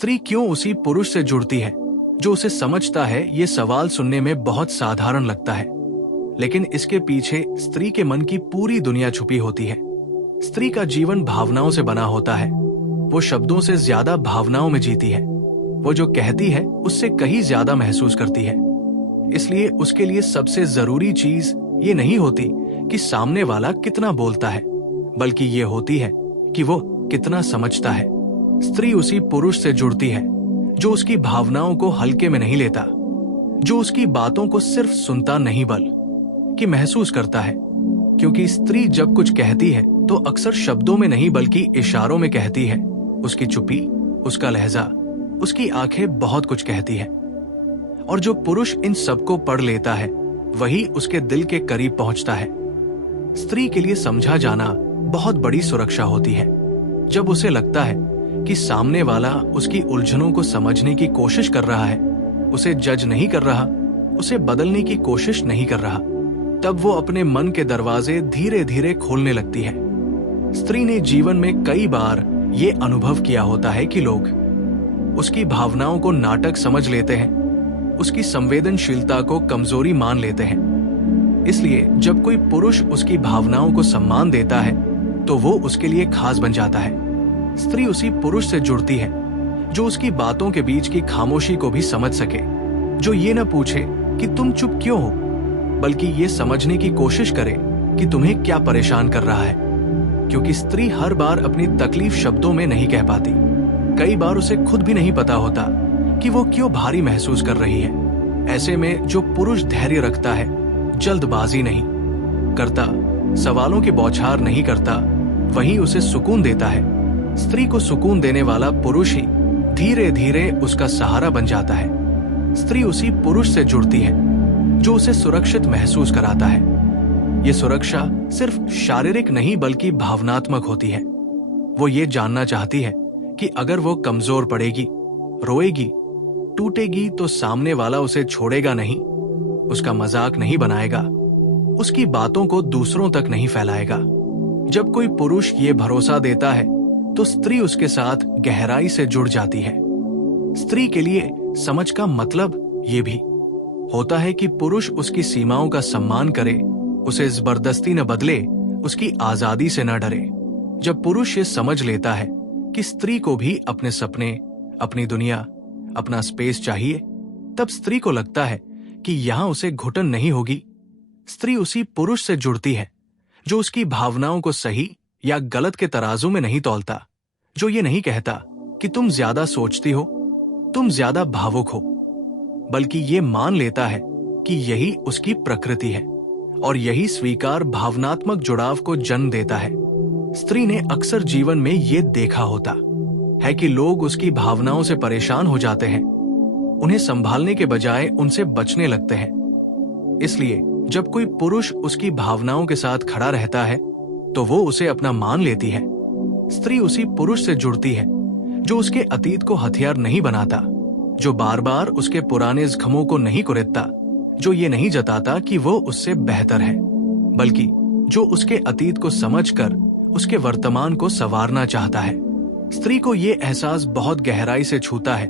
स्त्री क्यों उसी पुरुष से जुड़ती है जो उसे समझता है? ये सवाल सुनने में बहुत साधारण लगता है, लेकिन इसके पीछे स्त्री के मन की पूरी दुनिया छुपी होती है। स्त्री का जीवन भावनाओं से बना होता है। वो शब्दों से ज्यादा भावनाओं में जीती है। वो जो कहती है उससे कहीं ज्यादा महसूस करती है। इसलिए उसके लिए सबसे जरूरी चीज ये नहीं होती कि सामने वाला कितना बोलता है, बल्कि ये होती है कि वो कितना समझता है। स्त्री उसी पुरुष से जुड़ती है जो उसकी भावनाओं को हल्के में नहीं लेता, जो उसकी बातों को सिर्फ सुनता नहीं बल्कि महसूस करता है। क्योंकि स्त्री जब कुछ कहती है तो अक्सर शब्दों में नहीं बल्कि इशारों में कहती है। उसकी चुप्पी, उसका लहजा, उसकी आंखें बहुत कुछ कहती है। और जो पुरुष इन सबको पढ़ लेता है वही उसके दिल के करीब पहुंचता है। स्त्री के लिए समझा जाना बहुत बड़ी सुरक्षा होती है। जब उसे लगता है कि सामने वाला उसकी उलझनों को समझने की कोशिश कर रहा है, उसे जज नहीं कर रहा, उसे बदलने की कोशिश नहीं कर रहा, तब वो अपने मन के दरवाजे धीरे धीरे खोलने लगती है। स्त्री ने जीवन में कई बार ये अनुभव किया होता है कि लोग उसकी भावनाओं को नाटक समझ लेते हैं, उसकी संवेदनशीलता को कमजोरी मान लेते हैं। इसलिए जब कोई पुरुष उसकी भावनाओं को सम्मान देता है तो वो उसके लिए खास बन जाता है। स्त्री उसी पुरुष से जुड़ती है जो उसकी बातों के बीच की खामोशी को भी समझ सके, जो ये न पूछे कि तुम चुप क्यों हो, बल्कि ये समझने की कोशिश करे कि तुम्हें क्या परेशान कर रहा है। क्योंकि स्त्री हर बार अपनी तकलीफ शब्दों में नहीं कह पाती। कई बार उसे खुद भी नहीं पता होता कि वो क्यों भारी महसूस कर रही है। ऐसे में जो पुरुष धैर्य रखता है, जल्दबाजी नहीं करता, सवालों की बौछार नहीं करता, वही उसे सुकून देता है। स्त्री को सुकून देने वाला पुरुष ही धीरे धीरे उसका सहारा बन जाता है। स्त्री उसी पुरुष से जुड़ती है जो उसे सुरक्षित महसूस कराता है। ये सुरक्षा सिर्फ शारीरिक नहीं बल्कि भावनात्मक होती है। वो ये जानना चाहती है कि अगर वो कमजोर पड़ेगी, रोएगी, टूटेगी तो सामने वाला उसे छोड़ेगा नहीं, उसका मजाक नहीं बनाएगा, उसकी बातों को दूसरों तक नहीं फैलाएगा। जब कोई पुरुष ये भरोसा देता है तो स्त्री उसके साथ गहराई से जुड़ जाती है। स्त्री के लिए समझ का मतलब ये भी होता है कि पुरुष उसकी सीमाओं का सम्मान करे, उसे जबरदस्ती न बदले, उसकी आजादी से न डरे। जब पुरुष ये समझ लेता है कि स्त्री को भी अपने सपने, अपनी दुनिया, अपना स्पेस चाहिए, तब स्त्री को लगता है कि यहां उसे घुटन नहीं होगी। स्त्री उसी पुरुष से जुड़ती है जो उसकी भावनाओं को सही या गलत के तराजू में नहीं तौलता, जो ये नहीं कहता कि तुम ज्यादा सोचती हो, तुम ज्यादा भावुक हो, बल्कि ये मान लेता है कि यही उसकी प्रकृति है और यही स्वीकार भावनात्मक जुड़ाव को जन्म देता है। स्त्री ने अक्सर जीवन में ये देखा होता है कि लोग उसकी भावनाओं से परेशान हो जाते हैं, उन्हें संभालने के बजाय उनसे बचने लगते हैं। इसलिए जब कोई पुरुष उसकी भावनाओं के साथ खड़ा रहता है तो वो उसे अपना मान लेती है। स्त्री उसी पुरुष से जुड़ती है जो उसके अतीत को हथियार नहीं बनाता, जो बार बार उसके पुराने जख्मों को नहीं कुरेदता, जो ये नहीं जताता कि वो उससे बेहतर है, बल्कि जो उसके अतीत को समझकर उसके वर्तमान को संवारना चाहता है। स्त्री को ये एहसास बहुत गहराई से छूता है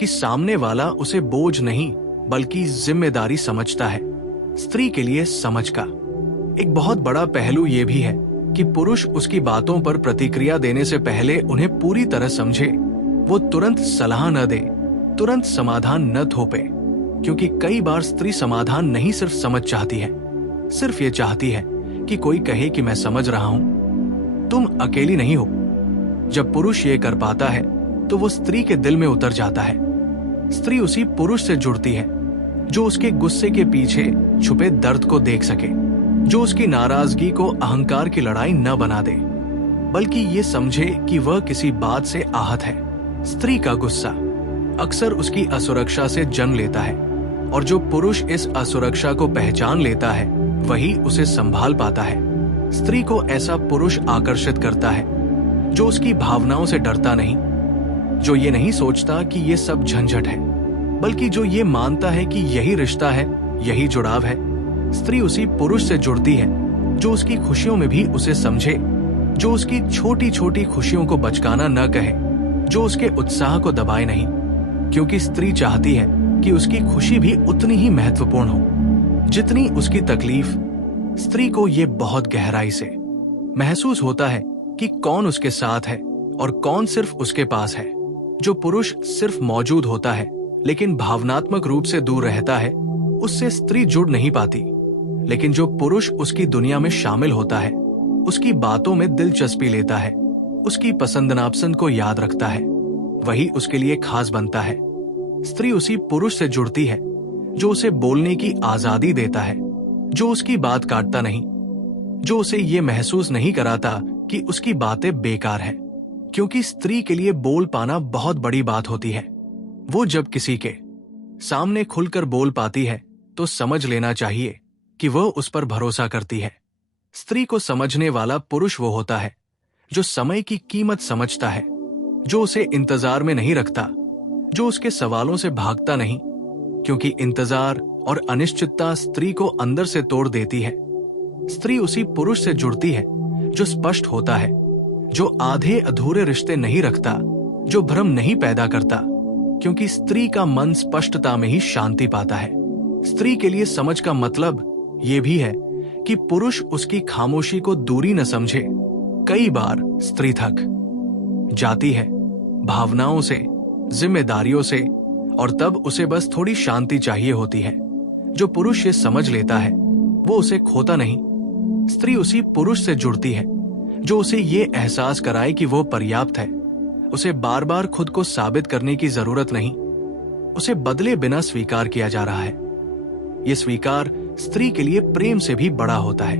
कि सामने वाला उसे बोझ नहीं बल्कि जिम्मेदारी समझता है। स्त्री के लिए समझ का एक बहुत बड़ा पहलू ये भी है कि पुरुष उसकी बातों पर प्रतिक्रिया देने से पहले उन्हें पूरी तरह समझे। वो तुरंत सलाह न दे, तुरंत समाधान न थोपे, क्योंकि कई बार स्त्री समाधान नहीं सिर्फ समझ चाहती है, सिर्फ ये चाहती है कि कोई कहे कि मैं समझ रहा हूं, तुम अकेली नहीं हो। जब पुरुष ये कर पाता है तो वो स्त्री के दिल में उतर जाता है। स्त्री उसी पुरुष से जुड़ती है जो उसके गुस्से के पीछे छुपे दर्द को देख सके, जो उसकी नाराजगी को अहंकार की लड़ाई न बना दे, बल्कि ये समझे कि वह किसी बात से आहत है। स्त्री का गुस्सा अक्सर उसकी असुरक्षा से जन्म लेता है, और जो पुरुष इस असुरक्षा को पहचान लेता है वही उसे संभाल पाता है। स्त्री को ऐसा पुरुष आकर्षित करता है जो उसकी भावनाओं से डरता नहीं, जो ये नहीं सोचता कि ये सब झंझट है, बल्कि जो ये मानता है कि यही रिश्ता है, यही जुड़ाव है। स्त्री उसी पुरुष से जुड़ती है जो उसकी खुशियों में भी उसे समझे, जो उसकी छोटी छोटी खुशियों को बचकाना न कहे, जो उसके उत्साह को दबाए नहीं, क्योंकि स्त्री चाहती है कि उसकी खुशी भी उतनी ही महत्वपूर्ण हो जितनी उसकी तकलीफ। स्त्री को ये बहुत गहराई से महसूस होता है कि कौन उसके साथ है और कौन सिर्फ उसके पास है। जो पुरुष सिर्फ मौजूद होता है लेकिन भावनात्मक रूप से दूर रहता है, उससे स्त्री जुड़ नहीं पाती। लेकिन जो पुरुष उसकी दुनिया में शामिल होता है, उसकी बातों में दिलचस्पी लेता है, उसकी पसंद नापसंद को याद रखता है, वही उसके लिए खास बनता है। स्त्री उसी पुरुष से जुड़ती है जो उसे बोलने की आजादी देता है, जो उसकी बात काटता नहीं, जो उसे ये महसूस नहीं कराता कि उसकी बातें बेकार है। क्योंकि स्त्री के लिए बोल पाना बहुत बड़ी बात होती है। वो जब किसी के सामने खुलकर बोल पाती है तो समझ लेना चाहिए कि वह उस पर भरोसा करती है। स्त्री को समझने वाला पुरुष वो होता है जो समय की कीमत समझता है, जो उसे इंतजार में नहीं रखता, जो उसके सवालों से भागता नहीं, क्योंकि इंतजार और अनिश्चितता स्त्री को अंदर से तोड़ देती है। स्त्री उसी पुरुष से जुड़ती है जो स्पष्ट होता है, जो आधे अधूरे रिश्ते नहीं रखता, जो भ्रम नहीं पैदा करता, क्योंकि स्त्री का मन स्पष्टता में ही शांति पाता है। स्त्री के लिए समझ का मतलब ये भी है कि पुरुष उसकी खामोशी को दूरी न समझे। कई बार स्त्री थक जाती है भावनाओं से, जिम्मेदारियों से, और तब उसे बस थोड़ी शांति चाहिए होती है। जो पुरुष ये समझ लेता है वो उसे खोता नहीं। स्त्री उसी पुरुष से जुड़ती है जो उसे ये एहसास कराए कि वो पर्याप्त है। उसे बार बार खुद को साबित करने की जरूरत नहीं, उसे बदले बिना स्वीकार किया जा रहा है। ये स्वीकार स्त्री के लिए प्रेम से भी बड़ा होता है,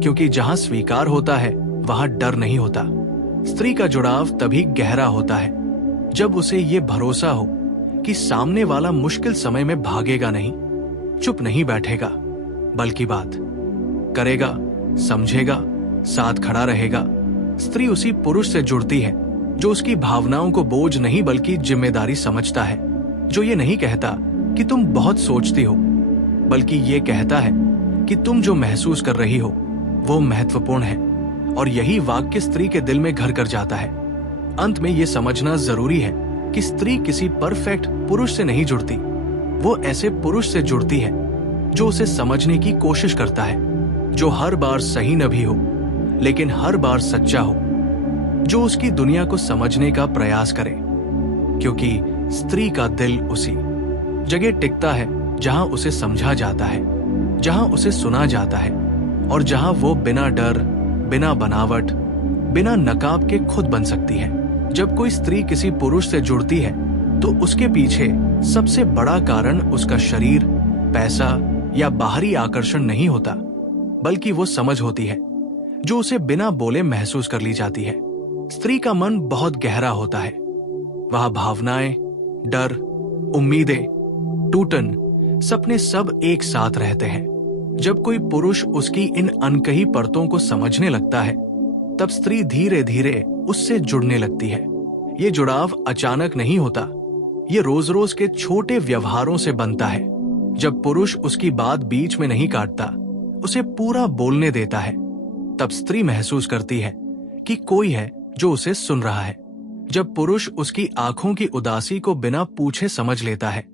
क्योंकि जहां स्वीकार होता है वहां डर नहीं होता। स्त्री का जुड़ाव तभी गहरा होता है जब उसे ये भरोसा हो कि सामने वाला मुश्किल समय में भागेगा नहीं, चुप नहीं बैठेगा, बल्कि बात करेगा, समझेगा, साथ खड़ा रहेगा। स्त्री उसी पुरुष से जुड़ती है जो उसकी भावनाओं को बोझ नहीं बल्कि जिम्मेदारी समझता है, जो ये नहीं कहता कि तुम बहुत सोचती हो, बल्कि ये कहता है कि तुम जो महसूस कर रही हो वो महत्वपूर्ण है। और यही वाक्य स्त्री के दिल में घर कर जाता है। अंत में ये समझना जरूरी है कि स्त्री किसी परफेक्ट पुरुष से नहीं जुड़ती, वो ऐसे पुरुष से जुड़ती है जो उसे समझने की कोशिश करता है, जो हर बार सही न भी हो लेकिन हर बार सच्चा हो, जो उसकी दुनिया को समझने का प्रयास करे। क्योंकि स्त्री का दिल उसी जगह टिकता है जहां उसे समझा जाता है, जहां उसे सुना जाता है, और जहां वो बिना डर, बिना बनावट, बिना नकाब के खुद बन सकती है। जब कोई स्त्री किसी पुरुष से जुड़ती है तो उसके पीछे सबसे बड़ा कारण उसका शरीर, पैसा या बाहरी आकर्षण नहीं होता, बल्कि वो समझ होती है जो उसे बिना बोले महसूस कर ली जाती है। स्त्री का मन बहुत गहरा होता है। वह भावनाएं, डर, उम्मीदें, टूटन, सपने सब एक साथ रहते हैं। जब कोई पुरुष उसकी इन अनकही परतों को समझने लगता है, तब स्त्री धीरे धीरे उससे जुड़ने लगती है। ये जुड़ाव अचानक नहीं होता, ये रोज रोज के छोटे व्यवहारों से बनता है। जब पुरुष उसकी बात बीच में नहीं काटता, उसे पूरा बोलने देता है, तब स्त्री महसूस करती है कि कोई है जो उसे सुन रहा है। जब पुरुष उसकी आंखों की उदासी को बिना पूछे समझ लेता है,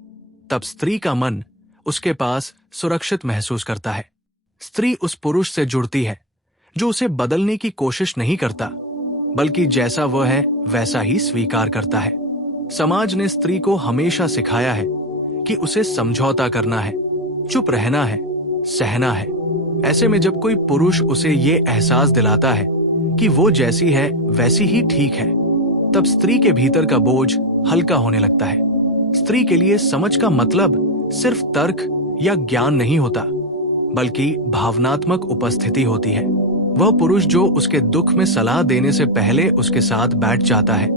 तब स्त्री का मन उसके पास सुरक्षित महसूस करता है। स्त्री उस पुरुष से जुड़ती है जो उसे बदलने की कोशिश नहीं करता, बल्कि जैसा वह है वैसा ही स्वीकार करता है। समाज ने स्त्री को हमेशा सिखाया है कि उसे समझौता करना है, चुप रहना है, सहना है। ऐसे में जब कोई पुरुष उसे ये एहसास दिलाता है कि वो जैसी है वैसी ही ठीक है, तब स्त्री के भीतर का बोझ हल्का होने लगता है। स्त्री के लिए समझ का मतलब सिर्फ तर्क या ज्ञान नहीं होता, बल्कि भावनात्मक उपस्थिति होती है। वह पुरुष जो उसके दुख में सलाह देने से पहले उसके साथ बैठ जाता है,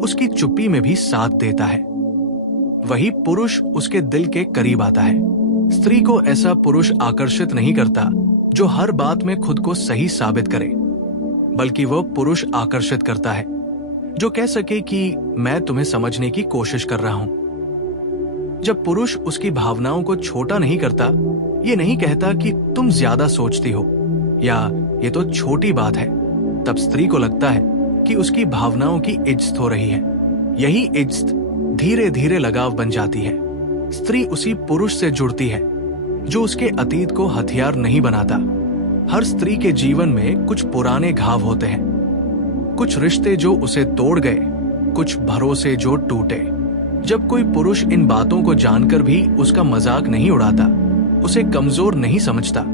उसकी चुप्पी में भी साथ देता है, वही पुरुष उसके दिल के करीब आता है। स्त्री को ऐसा पुरुष आकर्षित नहीं करता जो हर बात में खुद को सही साबित करे, बल्कि वह पुरुष आकर्षित करता है जो कह सके कि मैं तुम्हें समझने की कोशिश कर रहा हूं। जब पुरुष उसकी भावनाओं को छोटा नहीं करता, ये नहीं कहता कि तुम ज्यादा सोचती हो या ये तो छोटी बात है, तब स्त्री को लगता है कि उसकी भावनाओं की इज्जत हो रही है। यही इज्जत धीरे धीरे लगाव बन जाती है। स्त्री उसी पुरुष से जुड़ती है जो उसके अतीत को हथियार नहीं बनाता। हर स्त्री के जीवन में कुछ पुराने घाव होते हैं, कुछ रिश्ते जो उसे तोड़ गए, कुछ भरोसे जो टूटे। जब कोई पुरुष इन बातों को जानकर भी उसका मजाक नहीं उड़ाता, उसे कमजोर नहीं समझता,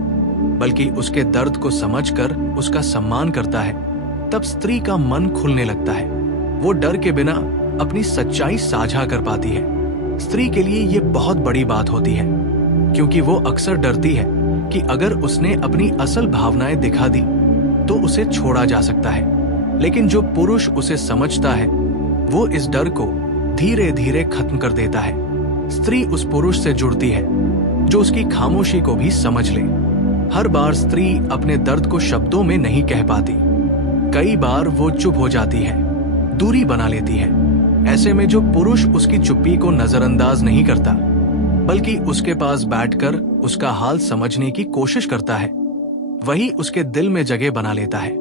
बल्कि उसके दर्द को समझकर उसका सम्मान करता है, तब स्त्री का मन खुलने लगता है। वो डर के बिना अपनी सच्चाई साझा कर पाती है। स्त्री के लिए ये बहुत बड़ी बात होती है, क्योंकि वो अक्सर डरती है कि अगर उसने अपनी असल भावनाएं दिखा दी तो उसे छोड़ा जा सकता है। लेकिन जो पुरुष उसे समझता है वो इस डर को धीरे धीरे खत्म कर देता है। स्त्री उस पुरुष से जुड़ती है जो उसकी खामोशी को भी समझ ले। हर बार स्त्री अपने दर्द को शब्दों में नहीं कह पाती। कई बार वो चुप हो जाती है, दूरी बना लेती है। ऐसे में जो पुरुष उसकी चुप्पी को नजरअंदाज नहीं करता, बल्कि उसके पास बैठकर उसका हाल समझने की कोशिश करता है, वही उसके दिल में जगह बना लेता है।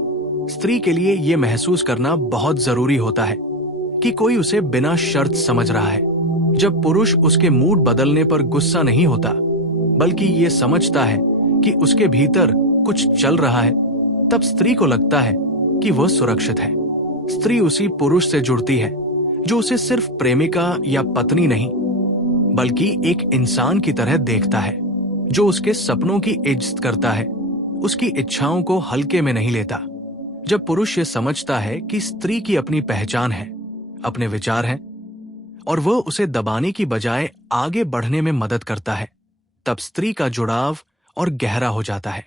स्त्री के लिए ये महसूस करना बहुत जरूरी होता है कि कोई उसे बिना शर्त समझ रहा है। जब पुरुष उसके मूड बदलने पर गुस्सा नहीं होता, बल्कि ये समझता है कि उसके भीतर कुछ चल रहा है, तब स्त्री को लगता है कि वह सुरक्षित है। स्त्री उसी पुरुष से जुड़ती है जो उसे सिर्फ प्रेमिका या पत्नी नहीं, बल्कि एक इंसान की तरह देखता है, जो उसके सपनों की इज्जत करता है, उसकी इच्छाओं को हल्के में नहीं लेता। जब पुरुष ये समझता है कि स्त्री की अपनी पहचान है, अपने विचार हैं, और वह उसे दबाने की बजाय आगे बढ़ने में मदद करता है, तब स्त्री का जुड़ाव और गहरा हो जाता है।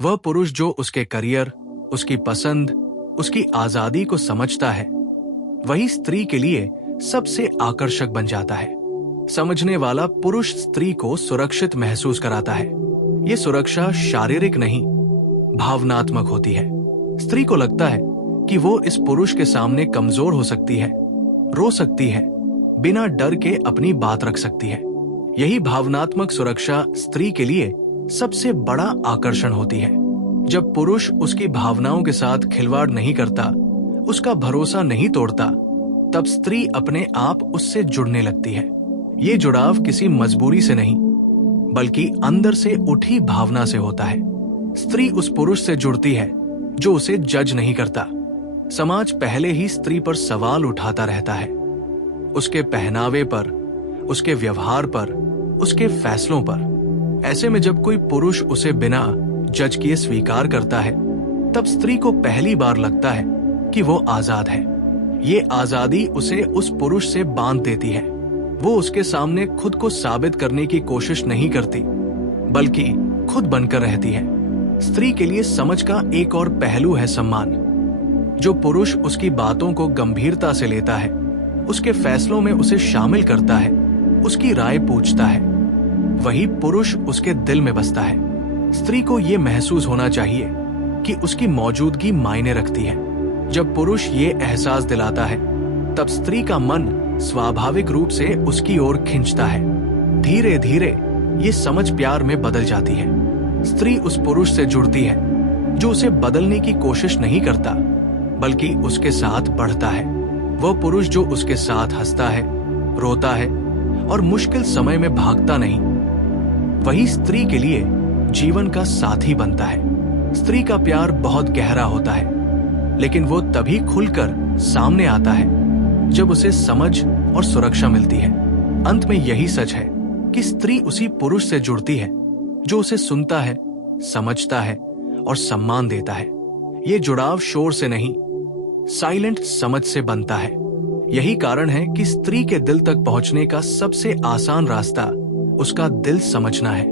वह पुरुष जो उसके करियर, उसकी पसंद, उसकी आजादी को समझता है, वही स्त्री के लिए सबसे आकर्षक बन जाता है। समझने वाला पुरुष स्त्री को सुरक्षित महसूस कराता है। ये सुरक्षा शारीरिक नहीं, भावनात्मक होती है। स्त्री को लगता है कि वो इस पुरुष के सामने कमजोर हो सकती है, रो सकती है, बिना डर के अपनी बात रख सकती है। यही भावनात्मक सुरक्षा स्त्री के लिए सबसे बड़ा आकर्षण होती है। जब पुरुष उसकी भावनाओं के साथ खिलवाड़ नहीं करता, उसका भरोसा नहीं तोड़ता, तब स्त्री अपने आप उससे जुड़ने लगती है। ये जुड़ाव किसी मजबूरी से नहीं, बल्कि अंदर से उठी भावना से होता है। स्त्री उस पुरुष से जुड़ती है जो उसे जज नहीं करता। समाज पहले ही स्त्री पर सवाल उठाता रहता है, उसके पहनावे पर, उसके व्यवहार पर, उसके फैसलों पर। ऐसे में जब कोई पुरुष उसे बिना जज किए स्वीकार करता है, तब स्त्री को पहली बार लगता है कि वो आजाद है। ये आजादी उसे उस पुरुष से बांध देती है। वो उसके सामने खुद को साबित करने की कोशिश नहीं करती, बल्कि खुद बनकर रहती है। स्त्री के लिए समझ का एक और पहलू है सम्मान। जो पुरुष उसकी बातों को गंभीरता से लेता है, उसके फैसलों में उसे शामिल करता है, उसकी राय पूछता है, वही पुरुष उसके दिल में बसता है। स्त्री को यह महसूस होना चाहिए कि उसकी मौजूदगी मायने रखती है। जब पुरुष ये एहसास दिलाता है, तब स्त्री का मन स्वाभाविक रूप से उसकी ओर खींचता है। धीरे धीरे ये समझ प्यार में बदल जाती है। स्त्री उस पुरुष से जुड़ती है जो उसे बदलने की कोशिश नहीं करता, बल्कि उसके साथ बढ़ता है। वह पुरुष जो उसके साथ हंसता है, रोता है और मुश्किल समय में भागता नहीं, वही स्त्री के लिए जीवन का साथी बनता है। स्त्री का प्यार बहुत गहरा होता है, लेकिन वो तभी खुलकर सामने आता है जब उसे समझ और सुरक्षा मिलती है। अंत में यही सच है कि स्त्री उसी पुरुष से जुड़ती है जो उसे सुनता है, समझता है और सम्मान देता है। ये जुड़ाव शोर से नहीं, साइलेंट समझ से बनता है। यही कारण है कि स्त्री के दिल तक पहुंचने का सबसे आसान रास्ता उसका दिल समझना है।